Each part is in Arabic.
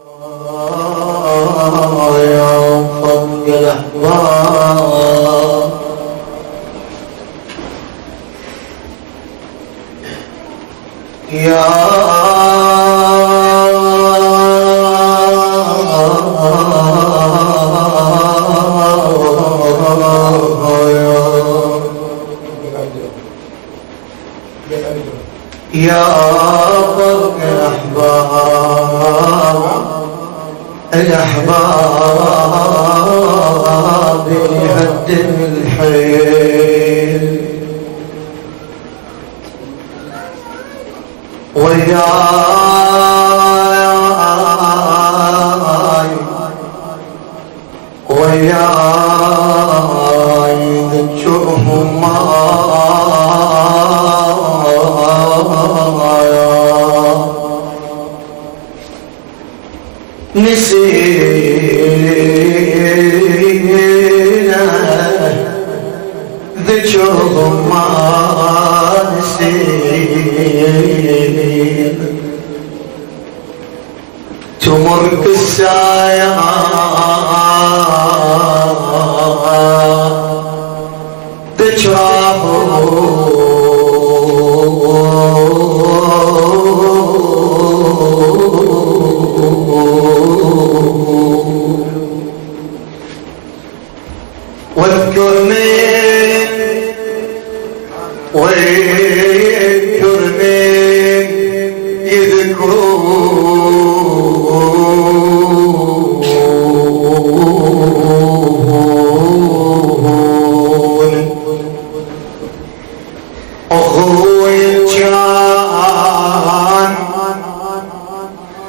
يا فوق الأحباب يا فوق الأحباب يهدم الحيل وياي تشوفهم نسينا ذكرهم ما نسينا تمر بالساعات ذكرهم واذكرني يذكرون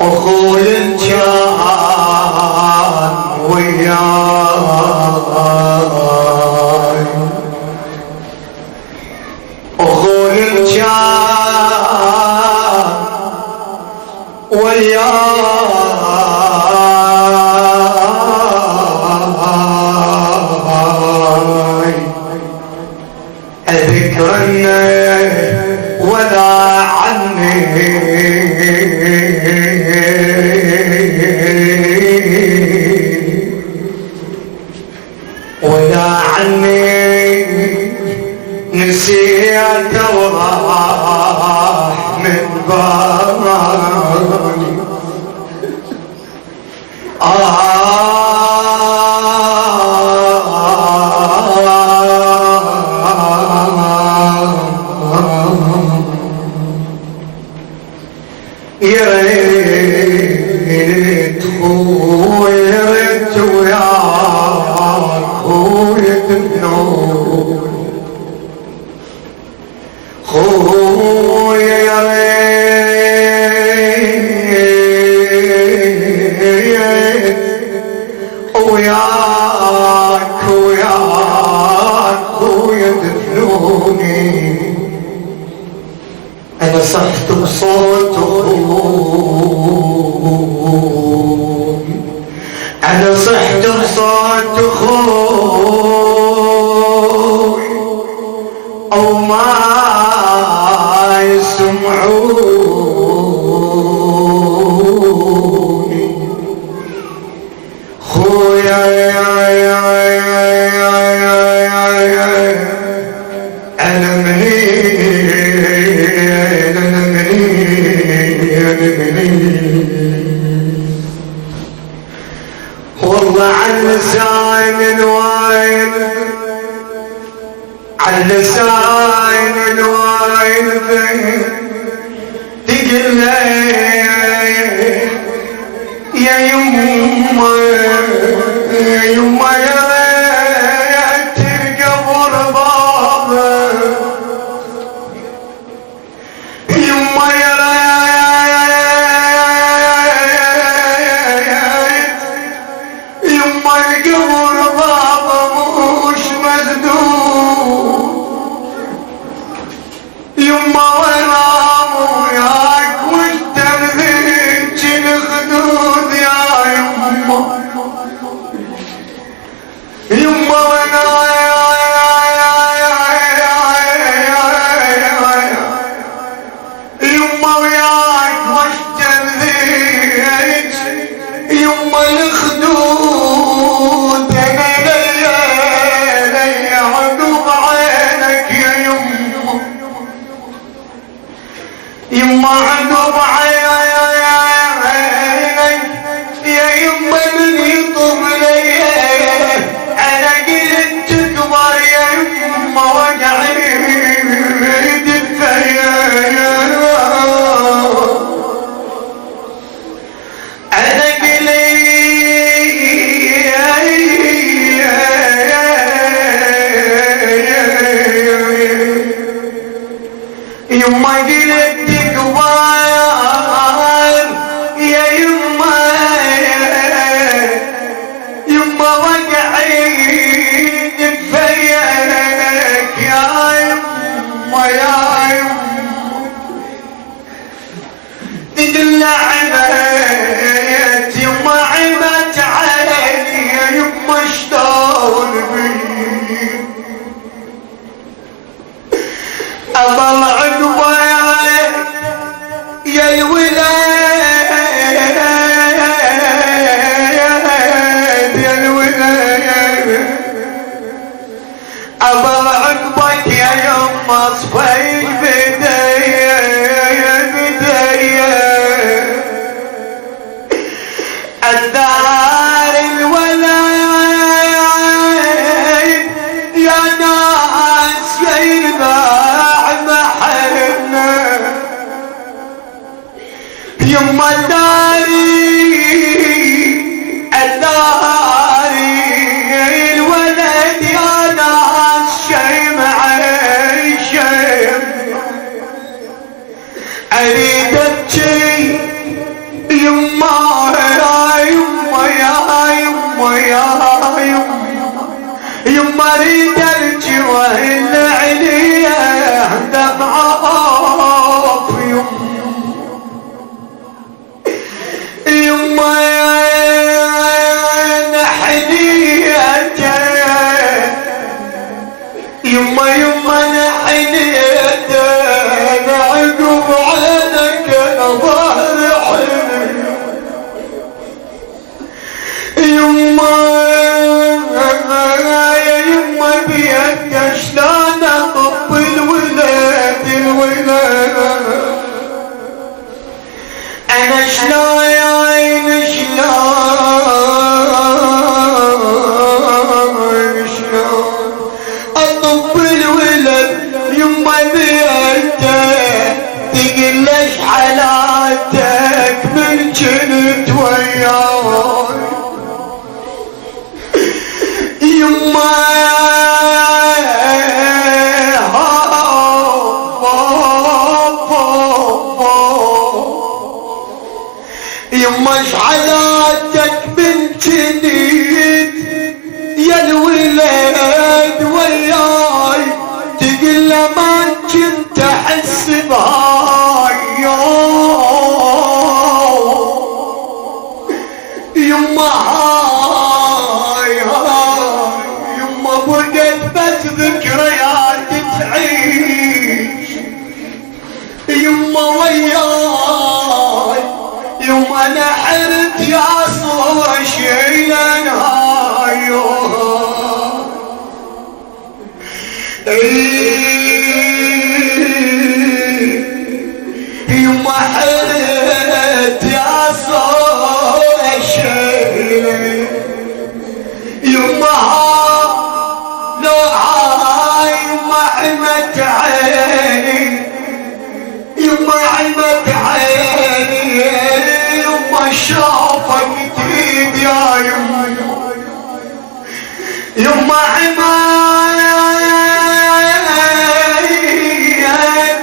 أخوي كان وياي أخوي كان وياي أذكرني ولا عني نسيت وراح من بالي يا ريت خويا ريت وياك خويا تنور خويا يا ريت وياك خويا تنورني أنا صحت بصوت أخوي أنا صحت بصوت أخوي أو ما يسمعوني خويا أنا والله على لسان الوين على لسان الوين تقول يا يما يا يما يا ريت القبر بابا يما يا يما القبر بابا مش مسدود يما ورام وياك وانت بذنج الخدود يا يما عقب عينك يا يما من يطب لي انا قلت تكبر يا يما وقعي دفيا انا يما قلت تكبر يا يما يما وقعين بفيك يا يما يا يما تدل عنك يما عمت علي يا يما شلون بي أضل عقبه يا الولاد يا الولاد أضل عقبك يا يما صفي بداية الدار الولاد يا ناس يربع محلنا يما الداري الولد يا ناس شيم علي شيم اريد ابكي يما يا يما يا يما يا يما يما اريد ابكي واهل عليا دمعة يما نحنيته يما نحنيته عقب عينك ظهر حلم يما بيدك شلون اطب الولاد انا شلون اطب الولد يما بيدك تقل ليش حالاتك من جنت وياي يما يما حالاتك من جنت يا الولاد وياي تقل ما كنت احس بهاي يما هاي يما بقت بس ذكريات تعيش يما وياي يما انا حرت يا صور شيلان هاي يما حرت يا صور شيلان يما لو هاي يما عمت عيني يما عمت عيني يما شافك تريد يا يما يما عمت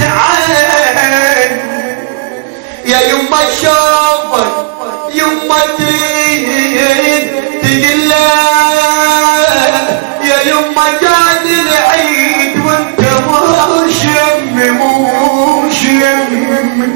عيني يا يما شافك يما تريد تقول يا يما جاد العيد وانت مش يمي مش يمي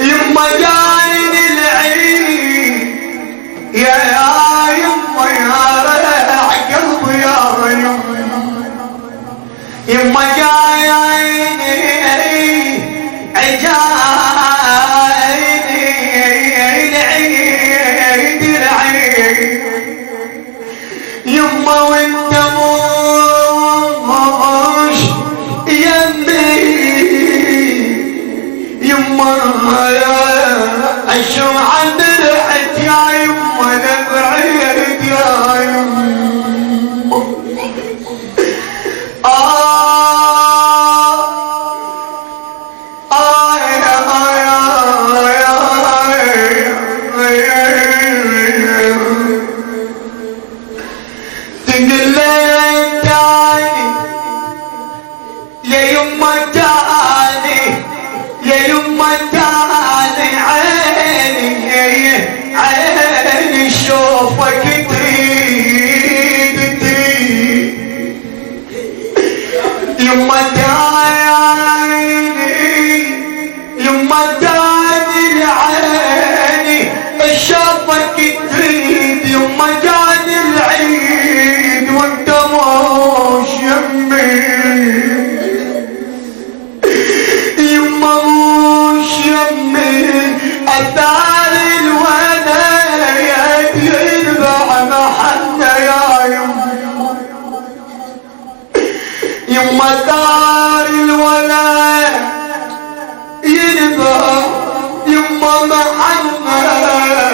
يما جاين العيد يا يما يا ريح قلبي يا يما جاين يما وانت مش يمي يما داني يما داني العيني اشوفك تريد يما داني العيد وانت مش يمي يما مش يمي اثار الولايات يذبح محنا يا يما دار الولاء ينبع يما محمد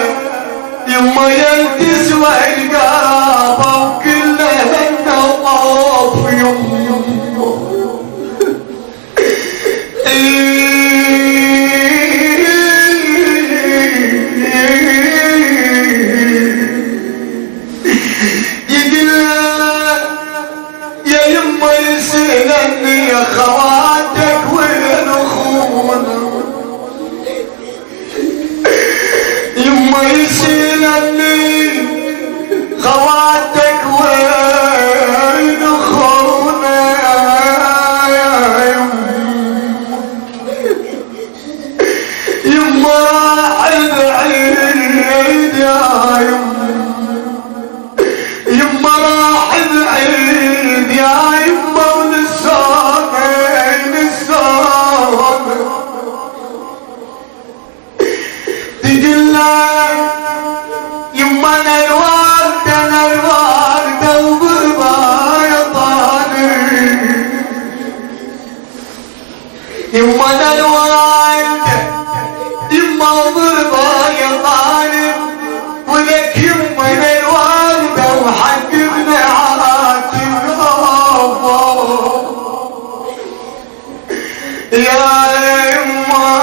يما ينتسوى القرابة وكلها النواف يما يا خواتك وين اخونا يما يسألني خواتك وين اخونا يما راح بعيد يا يما راح بعيد يا يما يما انا الورد وبربا يا طالي يما انا الورد يما وبربا يا طالي ولك يما انا الورد وحققنا عراتي يا يما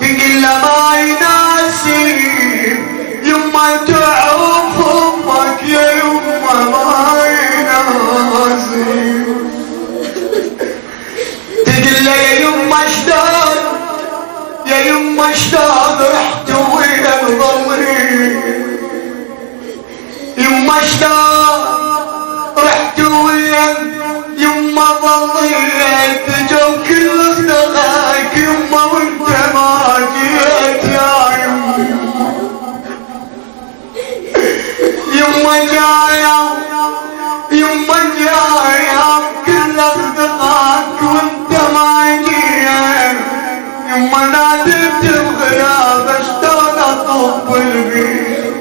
تقل ما يناسب يما تعرف امك يا يما ما يناسب تقل يا يما اشتاق يا يما اشتاق رحت ويا الضمير يما اشتاق رحت ويا يما ضليت جو كل اصدقائك يما وانت ما جيت يا يما جاية يما جاية كل اصدقائك وانت ما جيت يما ناديت بغياب اشتاق اطب البيت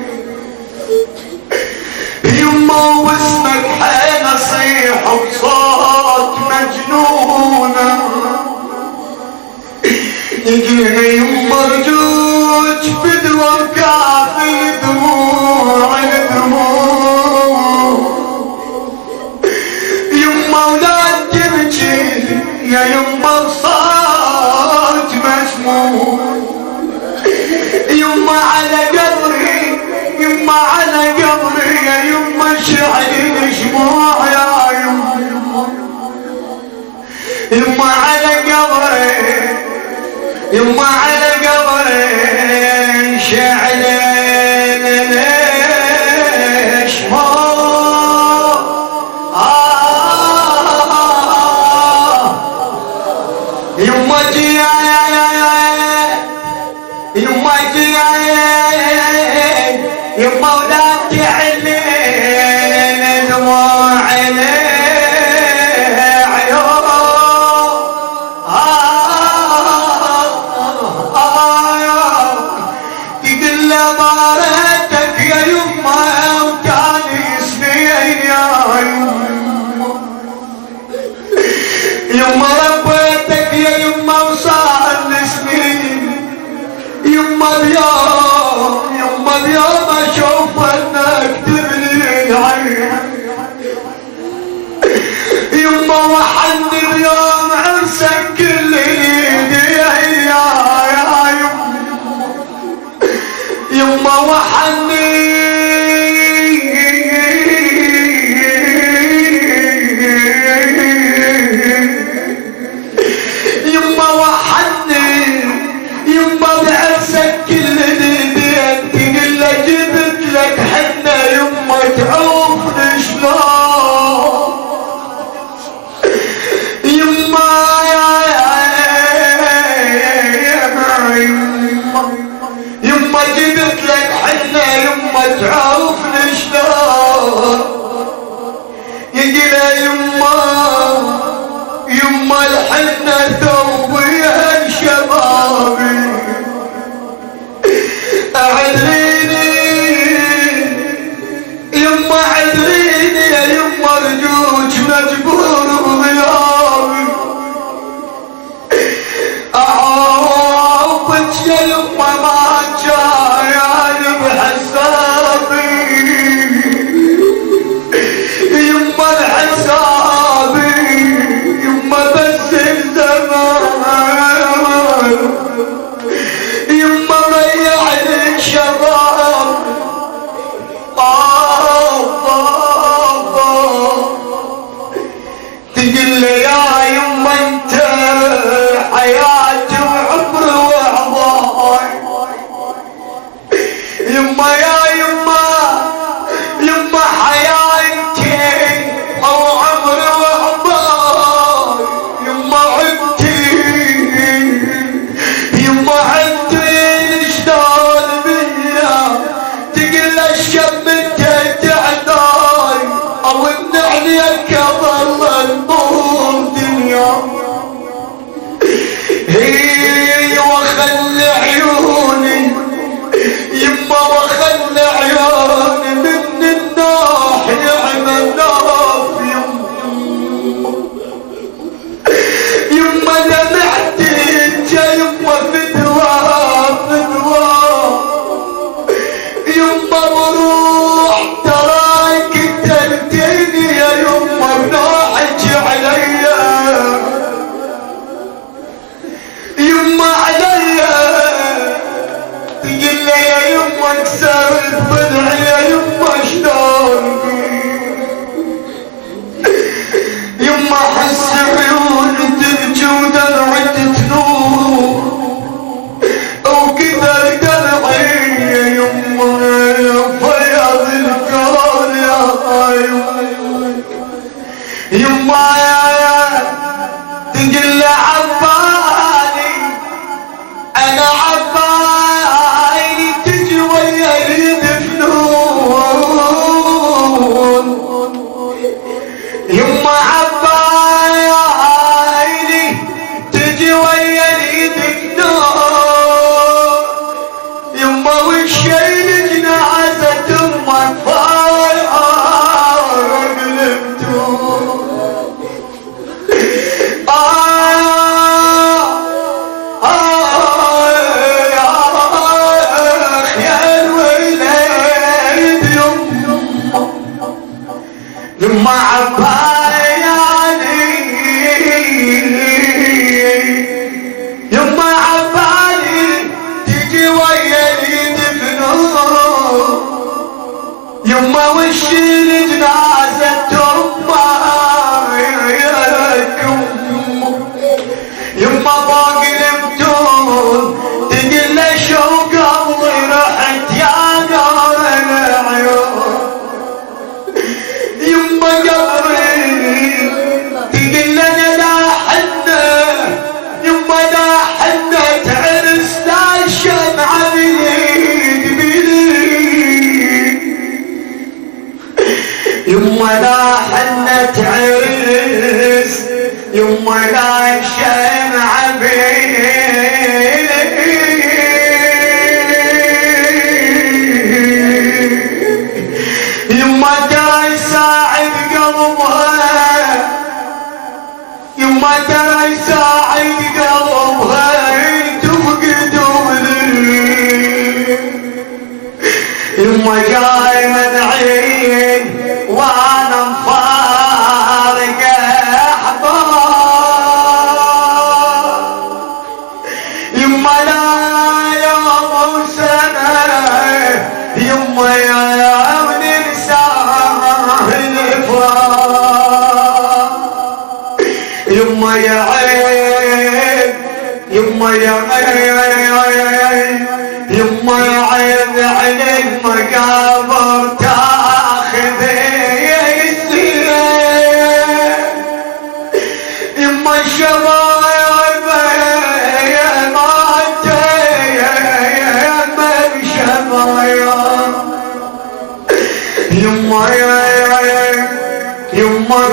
يما واسمك حين اصيح بصوت مجنونة يجيني يما رجوج بدوى كافي دموع الدموع يما ولا تبكي يا يما بصوت مسموع يما على قبري يما على قبري يا يما شعلي شموع يا يما على قبري يما على قبري شعلين شموع يما جيا يما جيا يما ولا تعلين دموع بارتك يا يما وتاني سنين يا يما ربيتك يا يما وصار سنين يما اليوم اشوف انك تبني العين يما وحني اليوم عرسك كل ايدي يا يما وحني يما وحني يما بعرسك كل ديت تقول جبت لك حنة يما تعوفني شلون الحنة ثوبي شبابي اعذريني يما عذريني يا يما رجوج مجبور بغيابي اعوضك يا يما ما جايان بحسابي يما الحسابي يما بس الزمان يما ضيعني الشباب تقول لي يا يما انت حياتي وعمري وعظاي يما يا يما يما حياتي وعمري وعظاي يما عدتي يما عدتي شلون بيا تقول لي الشب انت تعداي او ان عليك ظل الطول دنيا هي وخلي عيوني يما وخلي عيوني من الناحية عملاف يما دمعتي انت يما فتوى يما وروح تراك تلتيني يا يما بنوحك عليا يما عليا تقول لي يا يما كسرت ضلعي يا يما شلون يما حس عيوني تبكي ودمعي تنور وكذا دمعي يا يما يا فياض الكون يا يما تقول لي عبالي انا عبالي تجي ويا يدفنون يما عبالي تجي ويا يدفنون يما والشيل جنازة امك فايقة قلبتون يما عبالي يما عبالي تجي ويا يدفنون يما والشيل جنازة يما باقي المتون تقول لي شو قلبي رحت يا نار العيون يما قبري تقول لنا لا حنا يما لا حنا تعرس لا الشمعة بيد يما لا حنا تعرس يما لا الشمعة بيد يما ترى يساعد قلبها يما ترى يساعد قلبها تفقدوني يما جاي من عين وانا مفارق احباب يما لا يوم وسنة يما يا يما يا عين يما يا عين يما يا عين عليك مقابر تاخذ السير يما الشباب يا ماتي يا شباب يما يا يما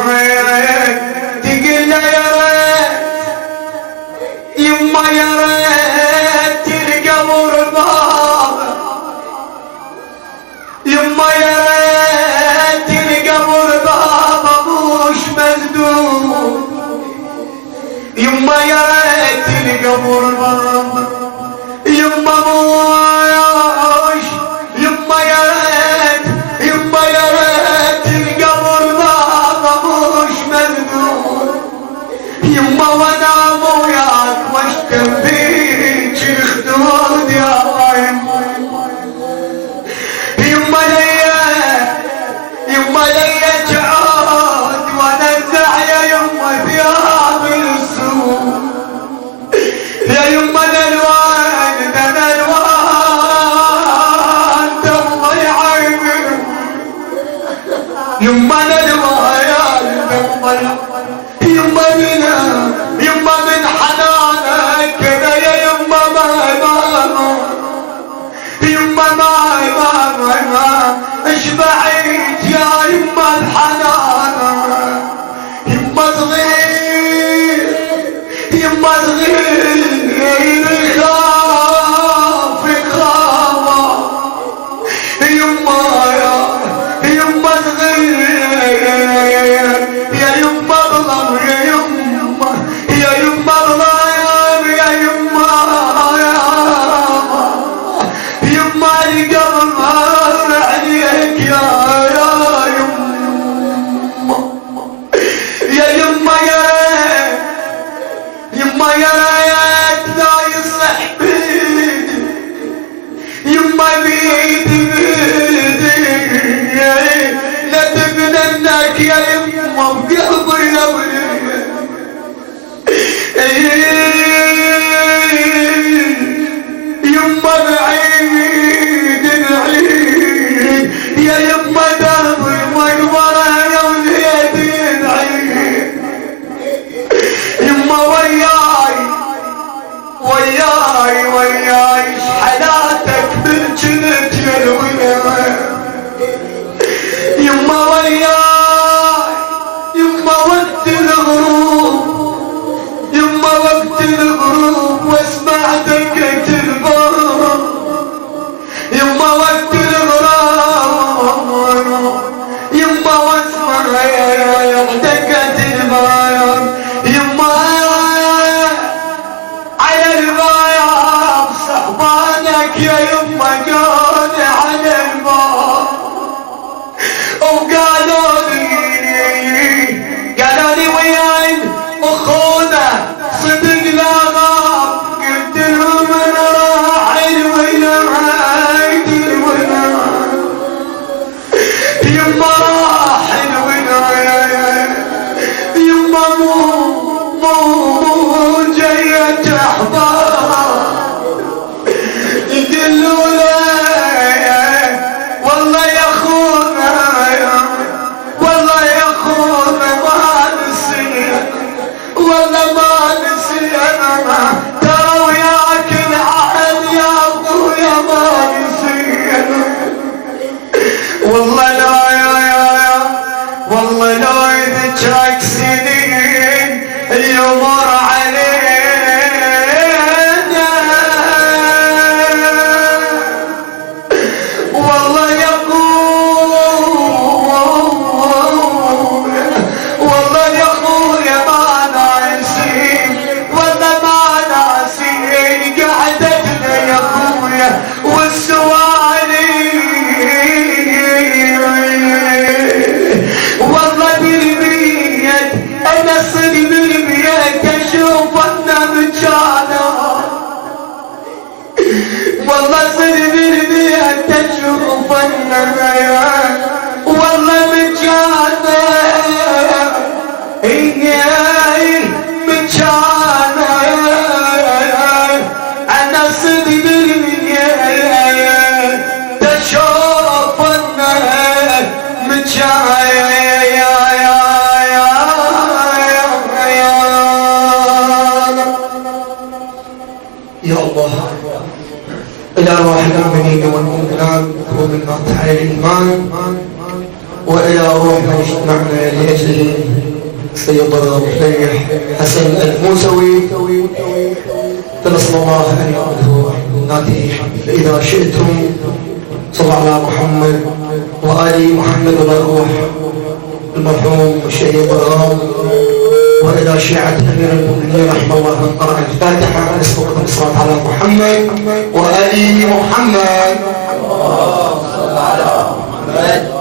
تقول يا ريت يا ريت القبر بابه يما يا ريت القبر بابه مش مسدود يما يا ريت القبر بابه يما موش يما يا ريت يما يا ريت القبر بابه مش مسدود يما وانام وياك واشتم بيك الخدود يا يما يما ليا تعود وانزع يا يما ثياب السوق يا يما الالوان الالوان تضيع عيني يما الالوان تضيع يما بنا يما من حنانك كذا يا يما ما يما ما اشبعت يا يما الحنان يما صغير يما صغير خاف خاوة يما يما صغير يا يما ظلم يا يما يا يما ظلم يا يما يما القلب مر عليك يا يما يا يما يما يا ريت لا يصح بيدي يما بيدي لا تبننك يا يما بقلبي لو يما بعيد العيد يا يما دربي مقبرة يا وليدي العيد يما وياي وياي وياي حالاتك بالجنت يا الولد يما وياي يما وقت الغروب يما وقت الغروب واسمع دقة الباب يما وقت الغروب يما واسمع دقة الباب يما على الباب صحبانك يا يما قال على الباب وقالوا لي وياي اخونا صدق لا غاب قلت لهم انا راح الولاية يما راح الولاية يما مو جاية احباب يقولوا لي والله يا اخونا والله يا اخونا ما نسيت والله ما نسينا ترى وياك العهد يا ابويا ما نسينا والله لا يا والله لا اذا جاك سنين يمر علينا والله يا والله يا اخويا ما ناسين والله ما ناسين قعدتنا يا اخويا والسواليف والله بالبيت انا صدق بالبيت اشوف انا مجانا والله صدق بالبيت اشوف انا والله مجانا مجانا انا صدق بالبيت تشوف انا مجانا يا الله إلى أرواح المؤمنين والمؤمنات والمؤمنات على الإيمان وإلى روح من اجتمعنا لأجله سيد الربيع حسن الموسوي فنسأل الله أن يعوده ناتي إذا شئتم صلى على محمد وآل محمد والروح المرحوم الشيخ إبراهيم. وإلى شيعة أمير المؤمنين رحمه الله من قرأ الفاتحة ونسبقكم الصلاة على محمد وآل محمد. اللهم صل على محمد